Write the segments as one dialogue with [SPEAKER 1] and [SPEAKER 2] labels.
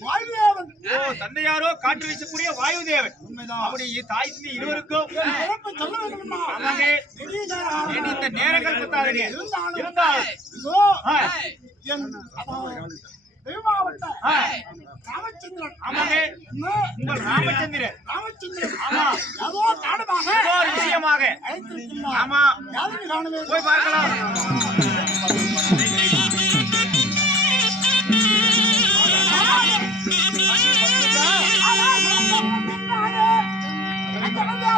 [SPEAKER 1] வாயுதேவன்
[SPEAKER 2] ஓ தந்தையாரோ காற்று வீசக்கூடிய வாயு தேவன்
[SPEAKER 1] உண்மைதான்.
[SPEAKER 2] அப்படி தாய் தந்தை இருவருக்கும் இந்த நேரங்கள் பத்தாதுங்க
[SPEAKER 1] இருந்தாலும் ராமச்சந்திரன்.
[SPEAKER 2] ஆமாங்க? உங்கள் ராமச்சந்திரன்.
[SPEAKER 1] ராமச்சந்திரன்.
[SPEAKER 2] ஆமா.
[SPEAKER 1] ஏதோ காரணமாக
[SPEAKER 2] ஏதோ ஒரு விஷயமாக. ஆமா. போய் பார்க்கலாம்.
[SPEAKER 3] தொடர்ந்து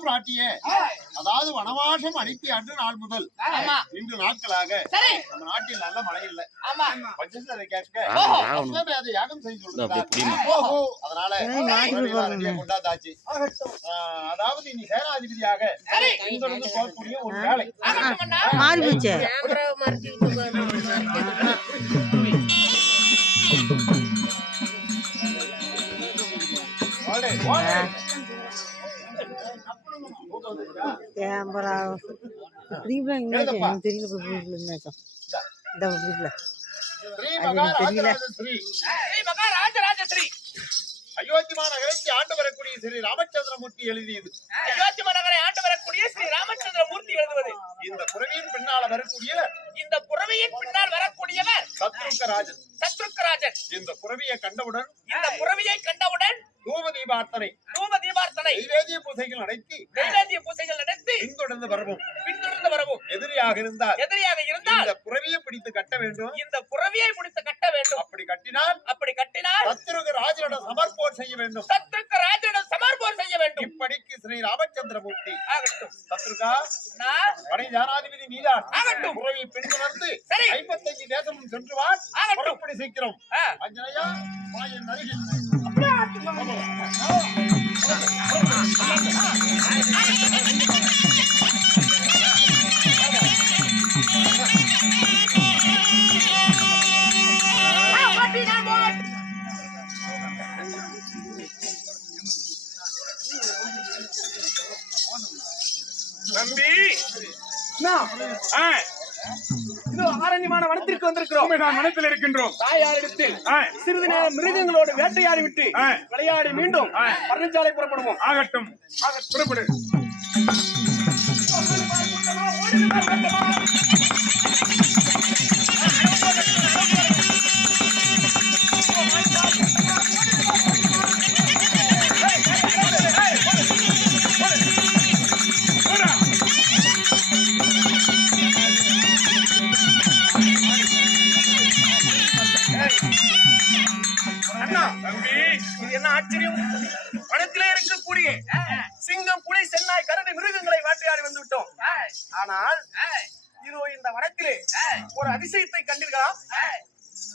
[SPEAKER 3] பிராட்டிய அதாவது வனவாசம் அனுப்பி அன்று நாள் முதல். இன்று நாட்களாக நம்ம நாட்டில் நல்ல மழை இல்லை. பஞ்சசரை கேட்க அஸ்வமேத யாகம் செய்துள்ளார் ஓஹோ. அதனால உறவினர்கள் ரெடியா கொண்டாந்தாச்சு. ஆஹ், அதாவது இனி சேனாதிபதியாக பின்தொடர்ந்து போகக்கூடிய ஒரு வேலை.
[SPEAKER 4] கேமரா. ப்ரீப்ல எங்கேயாச்சும் எனக்கு தெரியல ப்ரீப்ல எங்கேயாச்சும் இந்த எனக்கு. தெரியல.
[SPEAKER 3] அயோத்தி மாநகரத்தை ஆண்டு வரக்கூடிய ஸ்ரீ ராமச்சந்திரமூர்த்தி எழுதியது.
[SPEAKER 5] அயோத்தி மாநகரை ஆண்டு வரக்கூடிய ஸ்ரீ ராமச்சந்திர மூர்த்தி எழுதுவது.
[SPEAKER 3] இந்த புறவியின் பின்னால வரக்கூடிய
[SPEAKER 5] இந்த புறவியின் பின்னால் வரக்கூடியவர்
[SPEAKER 3] சத்ருக்கராஜன்.
[SPEAKER 5] சத்ருக்கராஜன்.
[SPEAKER 3] இந்த புறவியை கண்டவுடன்
[SPEAKER 5] இந்த புறவியை கண்டவுடன்
[SPEAKER 3] தூப தீபார்த்தனை
[SPEAKER 5] தூப தீபார்த்தனை
[SPEAKER 3] நைவேத்திய பூசைகள் நடத்தி
[SPEAKER 5] நைவேத்திய பூசைகள் நடத்தி
[SPEAKER 3] பின்தொடர்ந்து வரவும்.
[SPEAKER 5] பின்தொடர்ந்து வரவும்.
[SPEAKER 3] எதிரியாக இருந்தால்
[SPEAKER 5] எதிரியாக இருந்தால்
[SPEAKER 3] இந்த புறவியை பிடித்து கட்ட வேண்டும்.
[SPEAKER 5] இந்த புறவியை பிடித்து கட்ட வேண்டும்.
[SPEAKER 3] அப்படி கட்டினால்
[SPEAKER 5] அப்படி கட்டினால்
[SPEAKER 3] சத்ருக ராஜனிடம் சமர்ப்போர் செய்ய வேண்டும்.
[SPEAKER 5] சத்ருக்க ராஜனிடம் சமர்ப்பணம் செய்ய வேண்டும்.
[SPEAKER 3] இப்படிக்கு ஸ்ரீ ராமச்சந்திரமூர்த்தி.
[SPEAKER 5] ஆகட்டும்.
[SPEAKER 3] சத்ருகா படை ஜனாதிபதி நீதான்.
[SPEAKER 5] ஆகட்டும்.
[SPEAKER 3] புறவியை பின்தொடர்ந்து
[SPEAKER 5] சரி.
[SPEAKER 3] ஐம்பத்தஞ்சு தேசமும் சென்று வா
[SPEAKER 5] ஆகட்டும்.
[SPEAKER 3] புறப்படி சீக்கிரம். அஞ்சனையா வாயின் அருகில்.
[SPEAKER 2] தம்பி.
[SPEAKER 5] ஆரண்யமான வனத்திற்கு வந்திருக்கிறோம்.
[SPEAKER 2] நான் மனத்தில் இருக்கின்றோம்.
[SPEAKER 5] தாயாரிடத்தில் சிறிது நேரம் மிருகங்களோடு வேட்டையாடி விட்டு. விளையாடி மீண்டும். பர்ணசாலை புறப்படுவோம்.
[SPEAKER 2] ஆகட்டும். புறப்படு.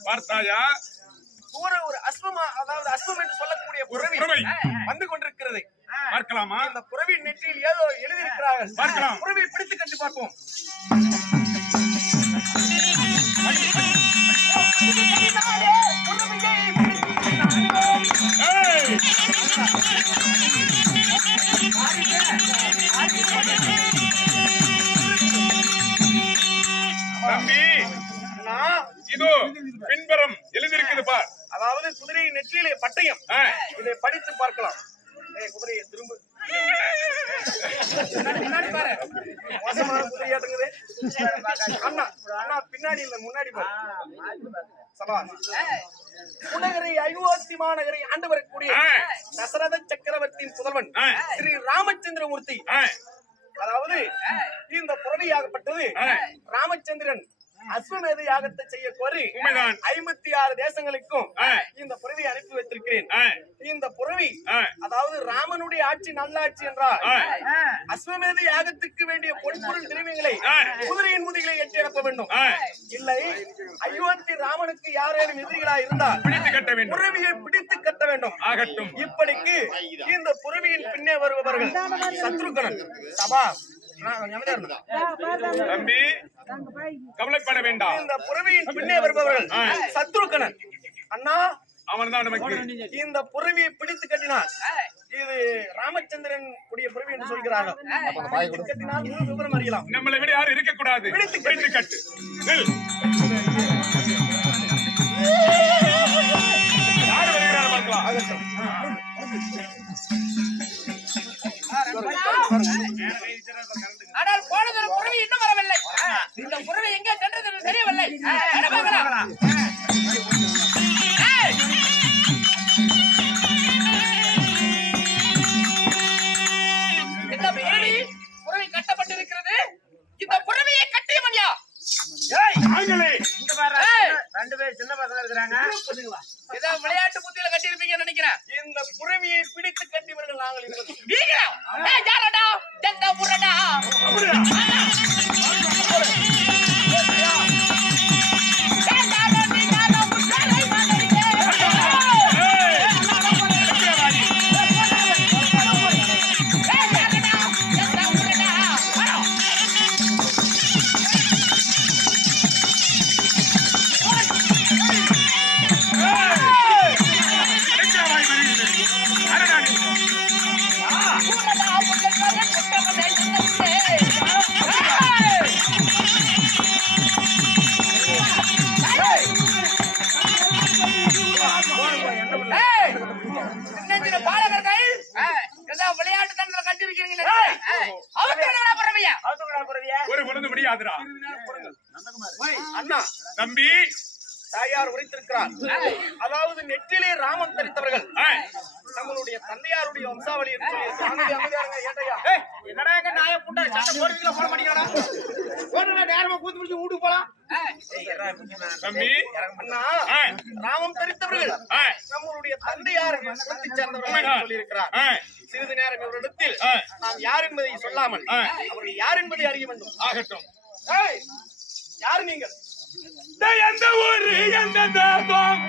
[SPEAKER 2] பார்த்தாயா?
[SPEAKER 5] ஒரு ஒரு அஸ்வமா அதாவது அஸ்வம் என்று சொல்லக்கூடிய புறவி. வந்து கொண்டிருக்கிறது.
[SPEAKER 2] பார்க்கலாமா?
[SPEAKER 5] இந்த புறவின் நெற்றியில் ஏதோ எழுதியிருக்கிறார்கள்.
[SPEAKER 2] பார்க்கலாம்.
[SPEAKER 5] புறவியை பிடித்து கண்டு பார்ப்போம். பட்டயம். இதை படித்து பார்க்கலாம். குதிரையை திரும்ப. மோசமான குதிரையாட்டுங்குது அண்ணா அண்ணா பின்னாடி இல்ல முன்னாடி சபாஷ். புனகரை அயோத்தி மாநகரை ஆண்டு வரக்கூடிய. தசரத சக்கரவர்த்தியின் புதல்வன். ஸ்ரீ ராமச்சந்திரமூர்த்தி. அதாவது புறவியாகப்பட்டது
[SPEAKER 2] ஆ.
[SPEAKER 5] ராமச்சந்திரன். அஸ்வமேத யாகத்தை செய்ய கோரி. ஐம்பத்தி ஆறு தேசங்களுக்கும். இந்த புறவி அனுப்பி வைத்திருக்கிறேன். இந்த புறவி அதாவது ராமனுடைய ஆட்சி நல்லாட்சி என்றால். அஸ்வமேத யாகத்துக்கு வேண்டிய பொன்பொருள் திரவியங்களை. குதிரையின் முதுகிலே ஏற்றி அனுப்ப வேண்டும். இல்லை அயோத்தி ராமனுக்கு யாரேனும் எதிரிகளா இருந்தால்
[SPEAKER 2] பிடித்து கட்ட வேண்டும்.
[SPEAKER 5] புறவியை பிடித்து கட்ட வேண்டும்.
[SPEAKER 2] ஆகட்டும்.
[SPEAKER 5] இப்படிக்கு இந்த புறவியின் பின்னே வருபவர்கள் சத்ருகனன் சபா. கொஞ்சம்
[SPEAKER 2] கவலைப்பட வேண்டாம்
[SPEAKER 5] இந்த புறவியின் பின்னே வருபவர்கள்
[SPEAKER 2] ஆ.
[SPEAKER 5] சத்ருகனன் அண்ணா
[SPEAKER 2] அவன் தான் நமக்கு
[SPEAKER 5] இந்த புறவியை பிடித்து கட்டினார் இது ராமச்சந்திரன் உடைய புறவி என்று சொல்கிறார்கள் கட்டினால் விவரம் அறியலாம்
[SPEAKER 2] நம்மளை விட யாரும் இருக்க கூடாது
[SPEAKER 5] பிடித்து
[SPEAKER 2] பிடித்து கட்டு நில். யார் வருகிறார் பார்க்கலாம்
[SPEAKER 6] ஆனால் போனது ஒரு புறவி இன்னும் வரவில்லை இந்த புறவி எங்கே சென்றது என்று தெரியவில்லை எட பார்க்கலாம். ஏய்!
[SPEAKER 5] அதாவது நெற்றிலே ராமன் தரித்தவர்கள். நம்மளுடைய தந்தையாருடைய வம்சாவளி.
[SPEAKER 1] என்னடா நாய புண்டை சட்டை போடுறீங்களா போட மாட்டீங்களா? போடுறா நேரமா கூத்து முடிச்சு வீட்டுக்கு போலாம்.
[SPEAKER 5] ராமம் தரித்தவர்கள். நம்மளுடைய தந்தையார் சேர்ந்தவர்கள். சொல்லியிருக்கிறார். சிறிது நேரம் இவரிடத்தில். நாம் யார் என்பதை சொல்லாமல். அவர்கள் யார் என்பதை அறிய வேண்டும்.
[SPEAKER 2] ஆகட்டும்.
[SPEAKER 5] யார் நீங்கள்?
[SPEAKER 2] எந்த ஊரு? எந்த தேசம்?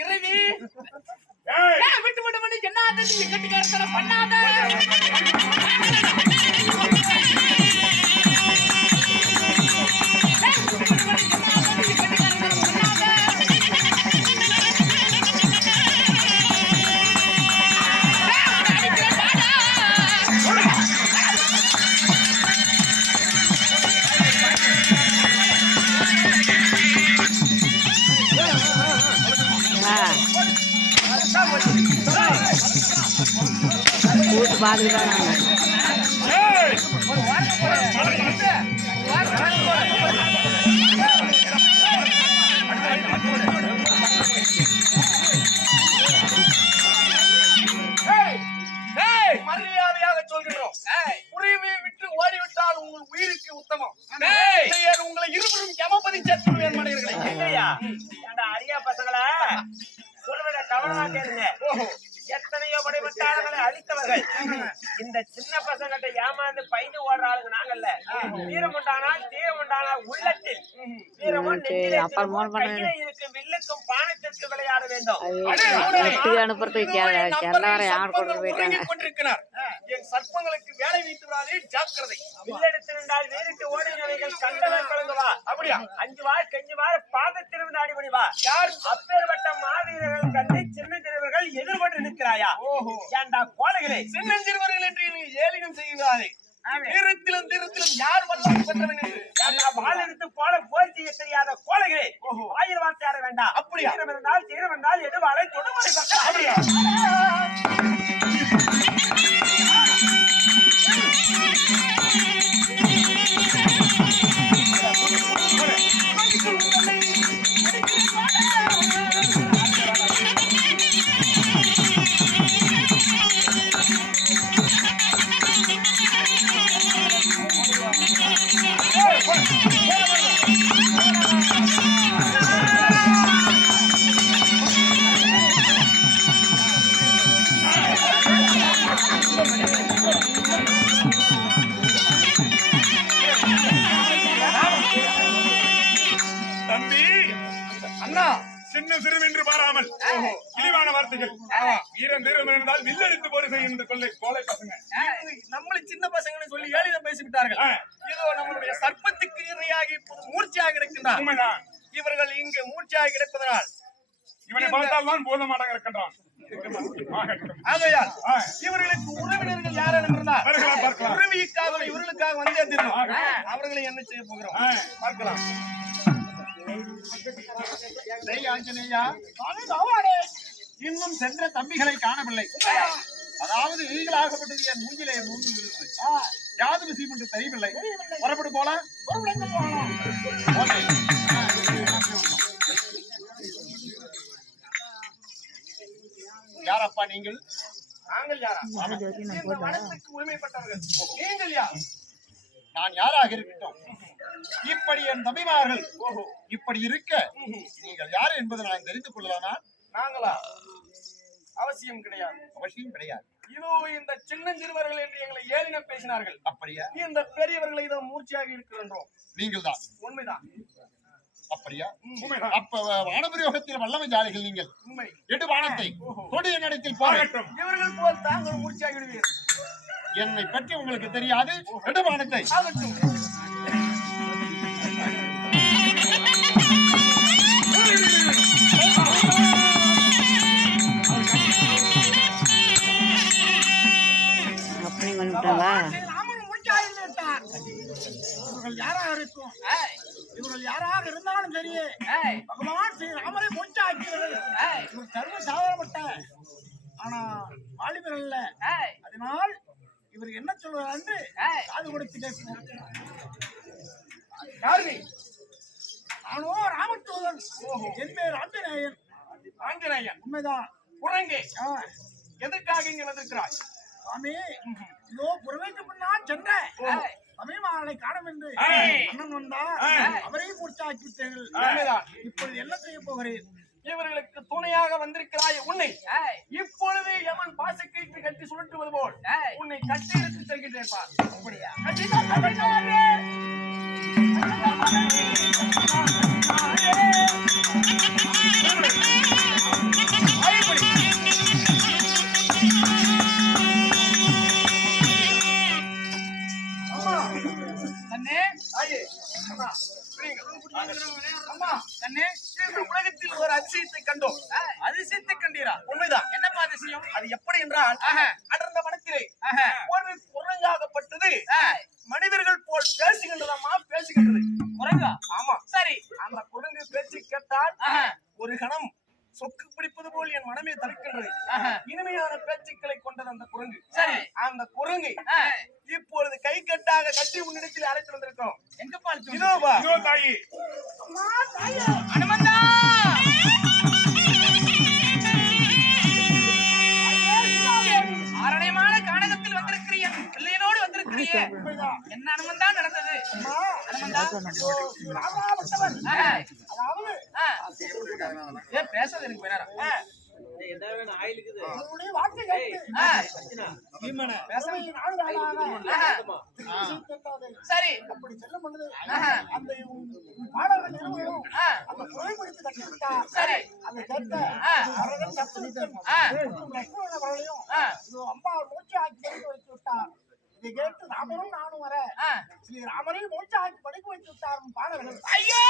[SPEAKER 6] இறைவி. விட்டு விட்டு விட்டு என்ன பண்ணாத.
[SPEAKER 1] கவனமா கேளுங்க எத்தனையோ படைபட்டாளர்களை அழித்தவர்கள். இந்த சின்ன பசங்கிட்ட ஏமாந்து பயந்து ஓடுற ஆளுங்க நாங்கல்ல வீரம் உண்டானால் தீரம் உண்டானால் உள்ளத்தில் வீரமும் இருக்கும் வில்லுக்கும் பானத்திற்கு விளையாட வேண்டும்.
[SPEAKER 4] அனுப்புறதுக்கு
[SPEAKER 5] நம்பரில்
[SPEAKER 4] யார் கொண்டு போயிட்டாங்க?
[SPEAKER 5] சர்ப்பங்களுக்கு வேலை வைத்து விடாதே ஜாக்கிரதை.
[SPEAKER 1] வில்லெடுத்து நின்றால் வீருக்கு ஓடினவைகள் கண்டவர் கலங்குவா
[SPEAKER 5] அப்படியா?
[SPEAKER 1] அஞ்சு வார் கஞ்சி வார் பாதத்திலிருந்து அடிபடி வா. யார்? அப்பேற்பட்ட மாவீரர்கள் கண்டு சின்ன சிறுவர்கள் எதிர்கொண்டு நிற்கிறாயா?
[SPEAKER 5] ஓஹோ.
[SPEAKER 1] ஏண்டா கோழைகளே
[SPEAKER 5] சின்னஞ்சிறுவர்கள் என்று நீ ஏளினம் செய்கிறாரே தீரத்திலும் தீரத்திலும் யார் வல்லமை பெற்றவன் என்று?
[SPEAKER 1] வாள் எடுத்து போல போர் செய்ய தெரியாத
[SPEAKER 5] ஓஹோ.
[SPEAKER 1] ஆயிரம் வார்த்தை ஆட வேண்டாம்.
[SPEAKER 5] அப்படியா?
[SPEAKER 1] இருந்தால் தீரம் என்றால் எதுவாளை தொடுமலை பக்கம்
[SPEAKER 5] அப்படியா?
[SPEAKER 2] Thank you. போதமாட்டாக இருக்கின்றான்.
[SPEAKER 5] ஆகையால். இவர்களுக்கு உறவினர்கள்
[SPEAKER 2] வருகிறோம், பார்க்கலாம்.
[SPEAKER 5] உறவிக்காக இவர்களுக்காக வந்தே
[SPEAKER 2] ஆகட்டும்.
[SPEAKER 5] அவர்களை என்ன செய்ய போகிறோம். பார்க்கலாம்
[SPEAKER 3] இன்னும் சென்ற தம்பிகளை காணவில்லை அதாவது ஈகளாகப்பட்டது என் மூஞ்சிலே மூன்று. யாது விஷயம் என்று தெரியவில்லை புறப்படு போல யாரப்பா நீங்கள்?
[SPEAKER 5] நாங்கள் யாரா? உரிமைப்பட்டவர்கள். நீங்கள் யார்?
[SPEAKER 3] நான் யாராக இருக்கட்டும்? இப்படி என் தம்பிமார்கள் இப்படி இருக்க நீங்கள் யார் என்பதை நான் தெரிந்து கொள்ளலாமா?
[SPEAKER 5] நாங்களா? அவசியம் கிடையாது.
[SPEAKER 3] அவசியம் கிடையாது.
[SPEAKER 5] இதோ இந்த சின்னஞ்சிறுவர்கள் என்று எங்களை ஏளினம் பேசினார்கள்.
[SPEAKER 3] அப்படியா?
[SPEAKER 5] இந்த பெரியவர்களை இதோ மூர்ச்சையாக இருக்கின்றோம்
[SPEAKER 3] நீங்கள் தான்
[SPEAKER 5] உண்மைதான்.
[SPEAKER 3] அப்படியா? அப்ப வானபிரயோகத்தில் வல்லமை ஜாலிகள் நீங்கள்.
[SPEAKER 5] உண்மை.
[SPEAKER 3] எடு வானத்தை கொடு என்னிடத்தில் போக
[SPEAKER 2] ஆகட்டும்.
[SPEAKER 5] இவர்கள் போல் தாங்கள் மூர்ச்சையாகி விடுவீர்
[SPEAKER 3] என்னை பற்றி உங்களுக்கு தெரியாது. எடு வானத்தை
[SPEAKER 6] இவர்கள் யாராக இருக்கும்? இவர்கள் யாராக இருந்தாலும் சரி பகவான் ஸ்ரீ ராமரை மூச்சாக்கிறது இவர் சர்வ சாதாரணப்பட்ட ஆனா வாலிபர் அல்ல. அதனால் இவர் என்ன சொல்றார் என்று காது கொடுத்து கேட்போம். நானோ ராமச்சோதன் என் பேர் ஆஞ்சநேயன்.
[SPEAKER 5] ஆஞ்சநேயன்.
[SPEAKER 6] உண்மைதான்.
[SPEAKER 5] குரங்கே. எதற்காக இங்க வந்திருக்கிறாய்?
[SPEAKER 6] சாமி இதோ புறவைக்கு முன்னால் சென்ற தமிழ்மானை காணும் என்று. அண்ணன் வந்தார்.
[SPEAKER 2] ஏய்.
[SPEAKER 6] அவரையும் இப்பொழுது என்ன செய்ய போகிறேன்
[SPEAKER 5] இவர்களுக்கு துணையாக வந்திருக்கிறாய் உன்னை. இப்பொழுது யமன் பாசக்கயிற்று கட்டி சுழற்றுவது போல் உன்னை கட்டி எடுத்து செல்கின்றேன் பார் அப்படியா? உலகத்தில் ஒரு அதிசயத்தை கண்டோம்.
[SPEAKER 6] அதிசயத்தை கண்டீரா?
[SPEAKER 5] உண்மைதான்.
[SPEAKER 6] என்னப்பா அதிசயம்?
[SPEAKER 5] அது எப்படி என்றால். அடர்ந்த. ஒரு குரங்காகப்பட்டது. மனிதர்கள் போல் பேசுகின்றதம்மா பேசுகின்றது.
[SPEAKER 6] குரங்கா?
[SPEAKER 5] ஆமா.
[SPEAKER 6] சரி.
[SPEAKER 5] அந்த குரங்கு பேச்சு கேட்டால். ஒரு கணம் சொக்கு பிடிப்பது போல் என் மனமே தடுக்கின்றது. இனிமையான பேச்சுக்களை கொண்டது அந்த குரங்கு.
[SPEAKER 6] சரி.
[SPEAKER 5] அந்த குரங்கை இப்பொழுது கை கட்டாக கட்டி உன்னிடத்தில் அழைத்து வந்திருக்கோம்
[SPEAKER 6] ஆரணியமான கானகத்தில் வந்திருக்கிறீ பிள்ளையனோடு வந்திருக்கிறீ என்ன அனுமந்தா நடந்தது? ஏன் பேசாத எனக்கு சரி.
[SPEAKER 7] அப்படி செல்லும் பொழுது அந்த பாடல்கள் இருவரும் அந்த சுவைப்படுத்தி கட்டிவிட்டார்
[SPEAKER 6] சரி.
[SPEAKER 7] அந்த கேட்ட அவர்கள் மற்றும் லட்சுமணன் அவர்களையும் அம்மா மூச்சு ஆக்கி படிக்க வைத்து விட்டார் இதை கேட்டு ராமரும் நானும் வர. ஸ்ரீ ராமரையும் மூச்சு ஆக்கி படிக்க வைத்து விட்டார் பாடல்கள்.
[SPEAKER 6] ஐயோ!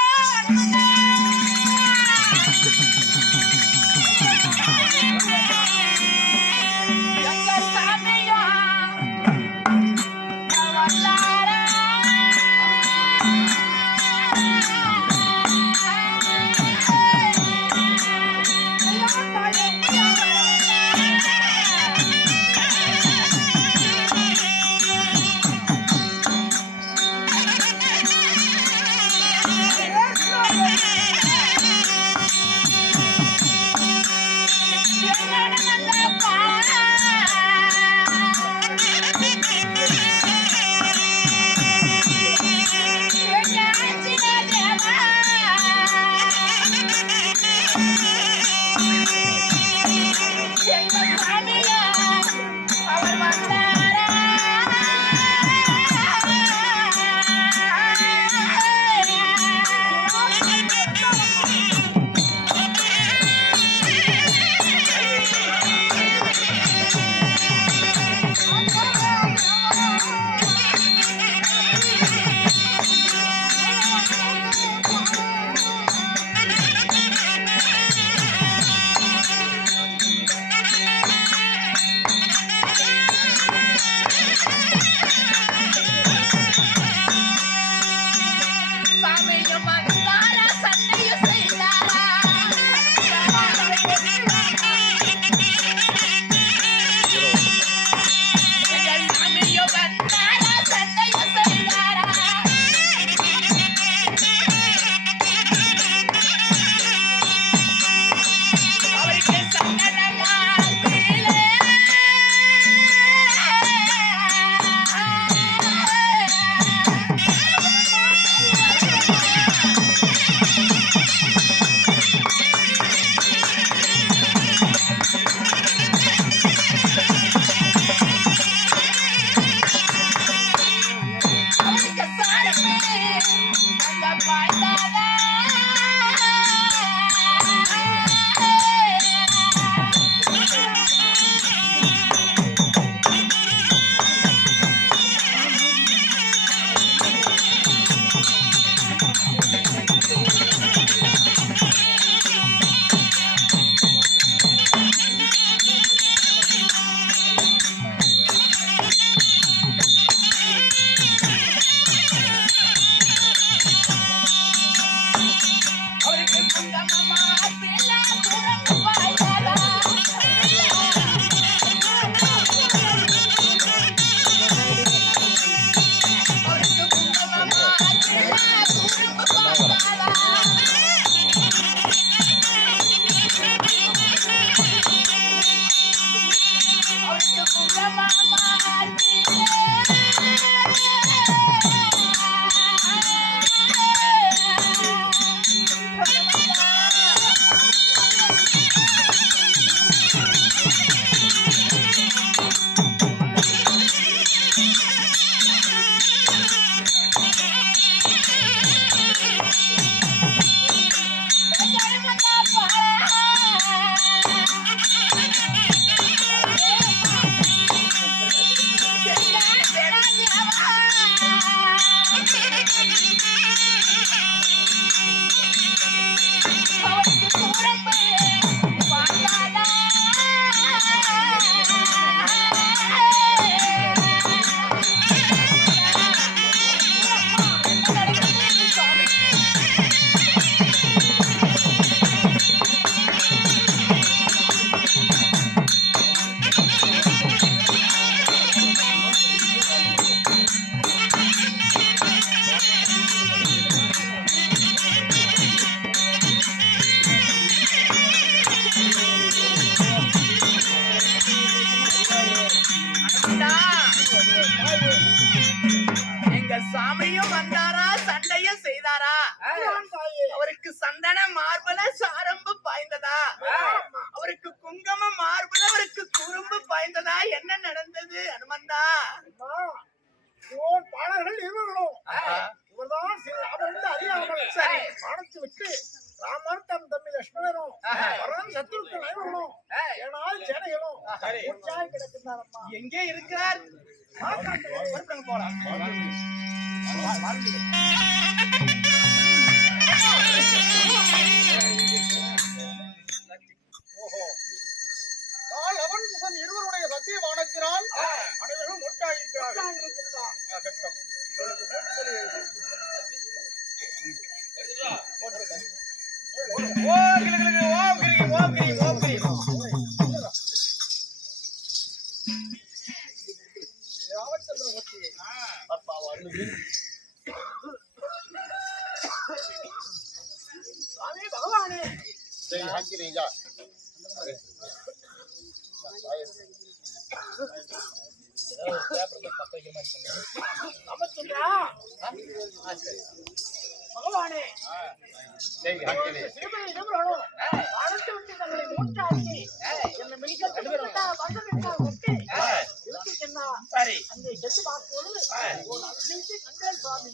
[SPEAKER 8] சுவாமி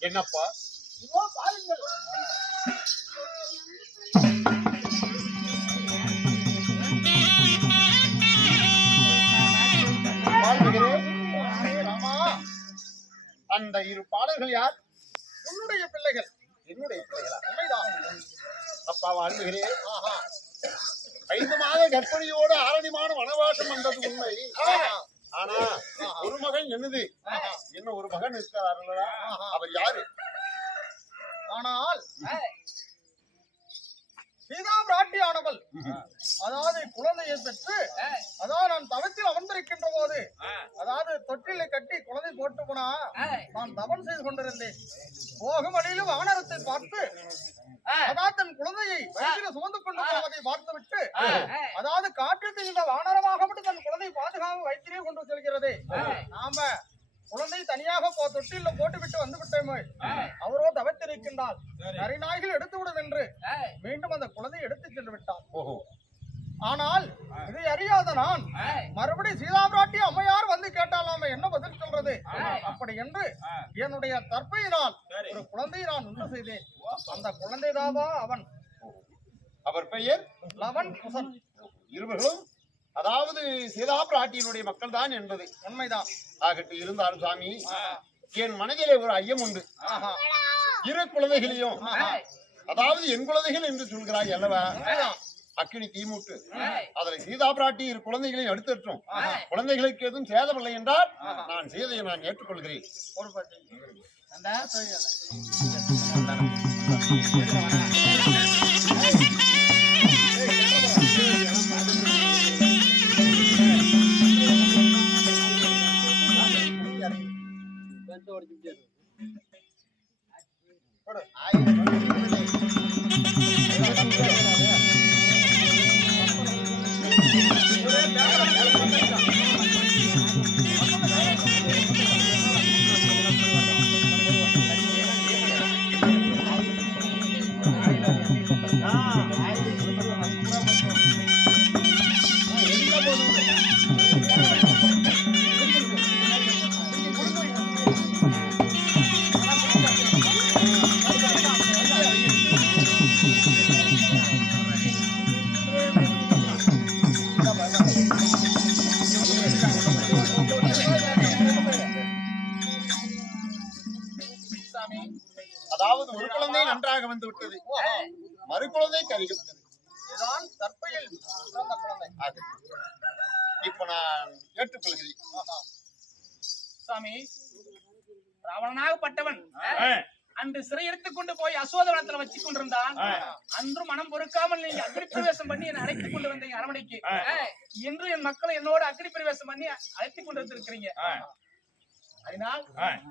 [SPEAKER 3] என்னப்பா?
[SPEAKER 8] இதோ பாருங்கள்.
[SPEAKER 3] அந்த இரு பாடல்கள் யார்?
[SPEAKER 8] உன்னுடைய பிள்ளைகள்.
[SPEAKER 3] என்னுடைய பிள்ளைகளா?
[SPEAKER 8] உண்மைதான்.
[SPEAKER 3] அப்பா வாழ்வுகிறேன் ஆஹா. ஐந்து மாத கர்ப்பிணியோடு ஆரணிமான வனவாசம் வந்தது உண்மை. ஆனா ஒரு மகன் என்னது இன்னும் ஒரு மகன் இருக்கிறார்களா அவர் யாரு?
[SPEAKER 8] ஆனால் சீதா பிராட்டியானவள் அதாவது குழந்தையை பெற்று அதாவது நான் தவத்தில் அமர்ந்திருக்கின்ற போது அதாவது தொட்டிலை கட்டி குழந்தை போட்டு போனா நான் தவம் செய்து கொண்டிருந்தேன். போகும் வழியிலும் வானரத்தை பார்த்து அதாவது தன் குழந்தையை வயிற்றில் சுமந்து கொண்டு போவதை பார்த்துவிட்டு அதாவது காற்றத்தில் இந்த வானரமாக மட்டும் தன் குழந்தையை பாதுகாப்பு வயிற்றிலே கொண்டு செல்கிறது. நாம குழந்தை தனியாக போ தொட்டில போட்டு விட்டு வந்து விட்டோமே. அவரோ தவத்திருக்கின்றால் நரிநாய்கள் எடுத்து விடும் என்று மீண்டும் அந்த குழந்தையை எடுத்து சென்று விட்டார்
[SPEAKER 3] ஓஹோ.
[SPEAKER 8] ஆனால் இதை அறியாத நான் மறுபடியும் சீதாபிராட்டி அம்மையார் வந்து கேட்டால் நாம என்ன பதில் சொல்றது? அப்படி என்று என்னுடைய தற்பையினால் ஒரு குழந்தையை நான் உண்டு செய்தேன். அந்த குழந்தைதாவா அவன்?
[SPEAKER 3] அவர் பெயர்?
[SPEAKER 8] லவன் குசன்
[SPEAKER 3] இருவர்களும் அதாவது சீதா பிராட்டியினுடைய மக்கள் தான் என்பது
[SPEAKER 8] உண்மைதான்.
[SPEAKER 3] ஆகட்டும் இருந்தாலும் சாமி என் மனதிலே ஒரு ஐயம் உண்டு. இரு குழந்தைகளையும். அதாவது என் குழந்தைகள் என்று சொல்கிறாய் அல்லவா. அக்கினி தீமூட்டு. அதுல சீதா பிராட்டி இரு குழந்தைகளையும் எடுத்துட்டோம் குழந்தைகளுக்கு எதுவும் சேதமில்லை என்றால் நான் சீதையை நான் ஏற்றுக்கொள்கிறேன்.
[SPEAKER 8] ஒரு agora
[SPEAKER 3] de um dia. Aí. வந்து விட்டது. மறு குழந்தை கருகிவிட்டது
[SPEAKER 8] இதுதான் தற்பையில்
[SPEAKER 3] ஆகட்டும். இப்ப நான் ஏற்றுக்கொள்கிறேன்.
[SPEAKER 6] சாமி ராவணனாகப்பட்டவன் அன்று சிறை எடுத்துக் கொண்டு போய் அசோதவனத்துல வச்சு கொண்டிருந்தான். அன்று மனம் பொறுக்காமல் நீங்க அக்னி பிரவேசம் பண்ணி என்னை அழைத்துக் கொண்டு வந்தீங்க அரவணைக்கு
[SPEAKER 2] ஆ.
[SPEAKER 6] இன்று என் மக்களை என்னோட அக்னி பிரவேசம் பண்ணி அழைத்துக் கொண்டு வந்திருக்கிறீங்க அதனால்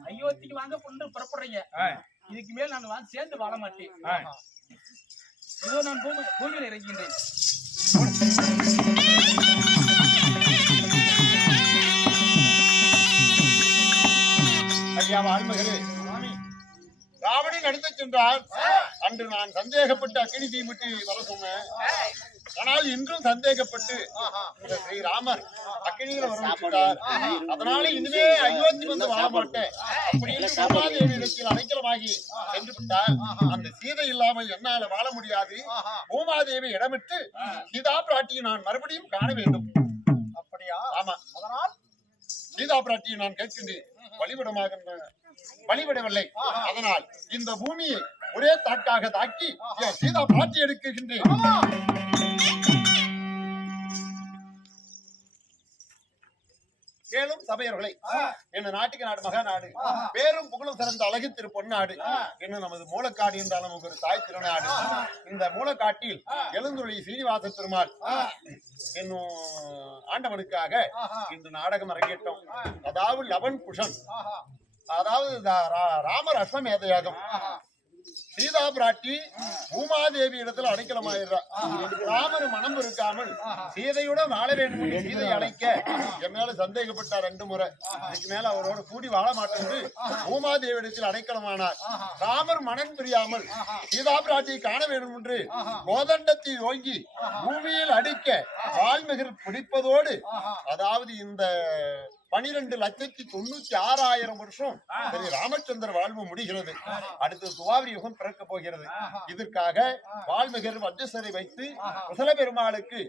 [SPEAKER 6] அயோத்திக்கு வாங்க கொண்டு புறப்படுறீங்க. இதுக்கு மேல் நான் வா- சேர்ந்து வாழ மாட்டேன். இதோ நான் பூமி பூமியில் இறங்கின்றேன்
[SPEAKER 3] ஐயா வாழ்மகளே ராவணன் எடுத்துச் சென்றார். அன்று நான் சந்தேகப்பட்டு அக்கினி தீமிட்டு வர சொன்னேன். ஆனால் இன்றும் சந்தேகப்பட்டு ஸ்ரீராமர் அக்கினியில வர வச்சுட்டார் அதனால இனிமே அயோத்தி வந்து வாழ மாட்டேன். இடத்தில் அடைக்கலமாகி சென்று விட்டார். அந்த சீதை இல்லாமல் என்னால வாழ முடியாது. பூமாதேவி இடமிட்டு சீதா பிராட்டியை நான் மறுபடியும் காண வேண்டும்.
[SPEAKER 6] அப்படியா?
[SPEAKER 3] ஆமா.
[SPEAKER 6] அதனால்?
[SPEAKER 3] சீதா பிராட்டியை நான் கேட்கின்றேன். வழிபடமாக வழிவிடவில்லை அதனால் இந்த பூமியை ஒரே தாக்காக தாக்கி சீதா பாட்டி எடுக்கின்றேன். கேளும் சபையர்களை என்ன நாட்டுக்கு நாடு மகா நாடு பேரும் புகழும் சிறந்த அழகு திரு பொன்னாடு என்ன நமது மூலக்காடு என்றால் நமக்கு ஒரு தாய் திருநாடு. இந்த மூலக்காட்டில் எழுந்துள்ளி சீனிவாச திருமால் என்னும் ஆண்டவனுக்காக இந்த நாடகம் அரங்கேற்றோம். அதாவது லவன் குஷன். அதாவது ராமர் அஸ்வமேதையாகும் சீதா பிராட்டி பூமாதேவி இடத்துல அடைக்கலமாயிடுறா. ராமர் மனம் இருக்காமல் சீதையுடன் வாழ வேண்டும் என்று சீதையை அழைக்க என் மேல சந்தேகப்பட்டார் ரெண்டு முறை. இதுக்கு மேல அவரோட கூடி வாழ மாட்டேன் பூமாதேவி இடத்தில் அடைக்கலமானார். ராமர் மனம் பிரியாமல் சீதா பிராட்டியை காண வேண்டும் என்று கோதண்டத்தை ஓங்கி பூமியில் அடிக்க வால்மிகர் பிடிப்பதோடு அதாவது இந்த பனிரெண்டு லட்சத்தி தொண்ணூத்தி ஆறாயிரம் வருஷம் ஸ்ரீ ராமச்சந்திர வாழ்வு முடிகிறது. அடுத்து துவாபரி யுகம் பிறக்க போகிறது. இதற்காக வால்மிகர் வஜ்ஜசரை வைத்து குசல பெருமாளுக்கு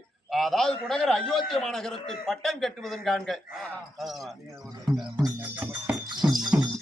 [SPEAKER 3] அதாவது குடகர் அயோத்திய மாநகரத்தில் பட்டம் கட்டுவதன் காண்க.